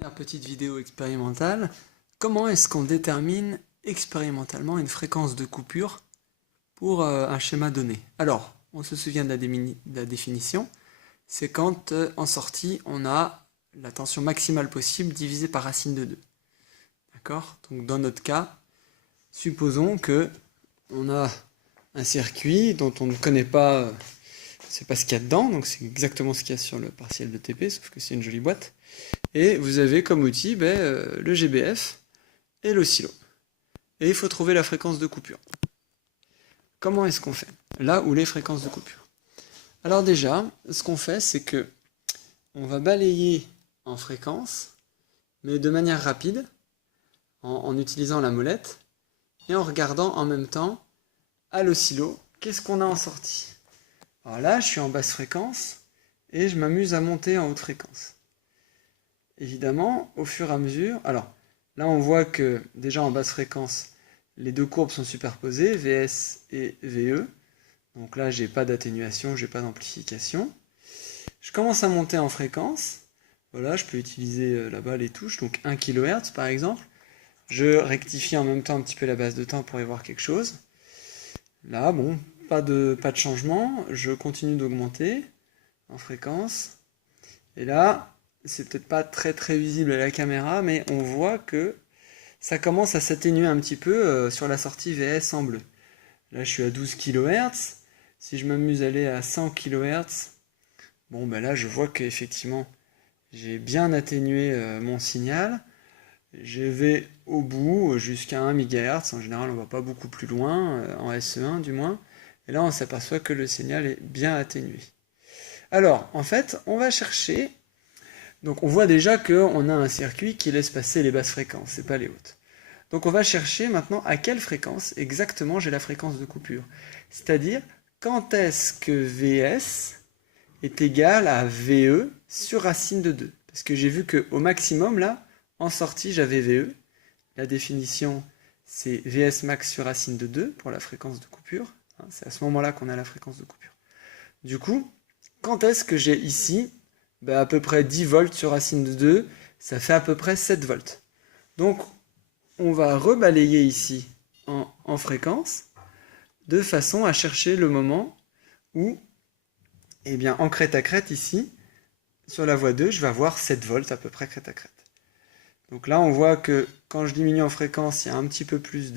Dernière petite vidéo expérimentale, comment est-ce qu'on détermine expérimentalement une fréquence de coupure pour un schéma donné? Alors, on se souvient de la définition, c'est quand en sortie on a la tension maximale possible divisée par racine de 2. D'accord? Donc dans notre cas, supposons que on a un circuit dont on ne connaît pas, c'est pas ce qu'il y a dedans, donc c'est exactement ce qu'il y a sur le partiel de TP, sauf que c'est une jolie boîte. Et vous avez comme outil le GBF et l'oscillo. Et il faut trouver la fréquence de coupure. Comment est-ce qu'on fait? Là où les fréquences de coupure. Alors déjà, ce qu'on fait, c'est que on va balayer en fréquence, mais de manière rapide, en utilisant la molette, et en regardant en même temps à l'oscillo, qu'est-ce qu'on a en sortie. Alors là, je suis en basse fréquence, et je m'amuse à monter en haute fréquence. Évidemment, au fur et à mesure, alors là on voit que déjà en basse fréquence, les deux courbes sont superposées, VS et VE. Donc là, j'ai pas d'atténuation, j'ai pas d'amplification. Je commence à monter en fréquence. Voilà, je peux utiliser là-bas les touches, donc 1 kHz par exemple. Je rectifie en même temps un petit peu la base de temps pour y voir quelque chose. Là, bon, pas de changement. Je continue d'augmenter en fréquence. Et là, c'est peut-être pas très visible à la caméra, mais on voit que ça commence à s'atténuer un petit peu sur la sortie VS en bleu. Là, je suis à 12 kHz. Si je m'amuse à aller à 100 kHz, bon, ben là, je vois qu'effectivement, j'ai bien atténué mon signal. Je vais au bout jusqu'à 1 MHz. En général, on va pas beaucoup plus loin, en SE1 du moins. Et là, on s'aperçoit que le signal est bien atténué. Alors, en fait, on va chercher. Donc on voit déjà qu'on a un circuit qui laisse passer les basses fréquences, c'est pas les hautes. Donc on va chercher maintenant à quelle fréquence exactement j'ai la fréquence de coupure. C'est-à-dire quand est-ce que VS est égal à VE sur racine de 2. Parce que j'ai vu qu'au maximum là, en sortie j'avais VE. La définition c'est VS max sur racine de 2 pour la fréquence de coupure. C'est à ce moment-là qu'on a la fréquence de coupure. Du coup, quand est-ce que j'ai ici à peu près 10 volts sur racine de 2, ça fait à peu près 7 volts. Donc, on va rebalayer ici en fréquence, de façon à chercher le moment où, eh bien, en crête à crête ici, sur la voie 2, je vais avoir 7 volts à peu près crête à crête. Donc là, on voit que quand je diminue en fréquence, il y a un petit peu plus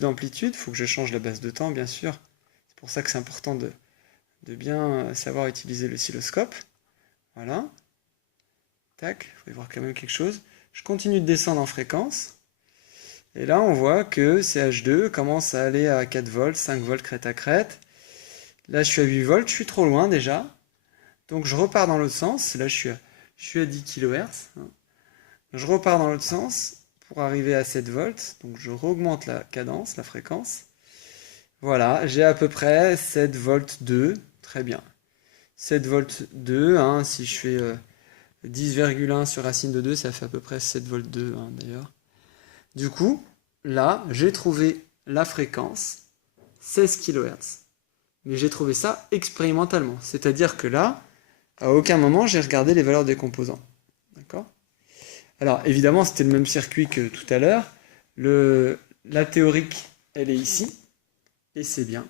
d'amplitude. Il faut que je change la base de temps, bien sûr. C'est pour ça que c'est important de bien savoir utiliser l'oscilloscope. Voilà. Tac, il faut y voir quand même quelque chose. Je continue de descendre en fréquence. Et là, on voit que CH2 commence à aller à 4 volts, 5 volts crête à crête. Là, je suis à 8 volts, je suis trop loin déjà. Donc, je repars dans l'autre sens. Là, je suis à 10 kHz. Je repars dans l'autre sens pour arriver à 7 volts. Donc, je augmente la cadence, la fréquence. Voilà, j'ai à peu près 7 volts 2. Très bien. 7 volts 2, si je fais 10,1 sur racine de 2, ça fait à peu près 7 volts 2 d'ailleurs. Du coup, là, j'ai trouvé la fréquence 16 kHz. Mais j'ai trouvé ça expérimentalement. C'est-à-dire que là, à aucun moment, j'ai regardé les valeurs des composants. D'accord? Alors, évidemment, c'était le même circuit que tout à l'heure. La théorique, elle est ici. Et c'est bien.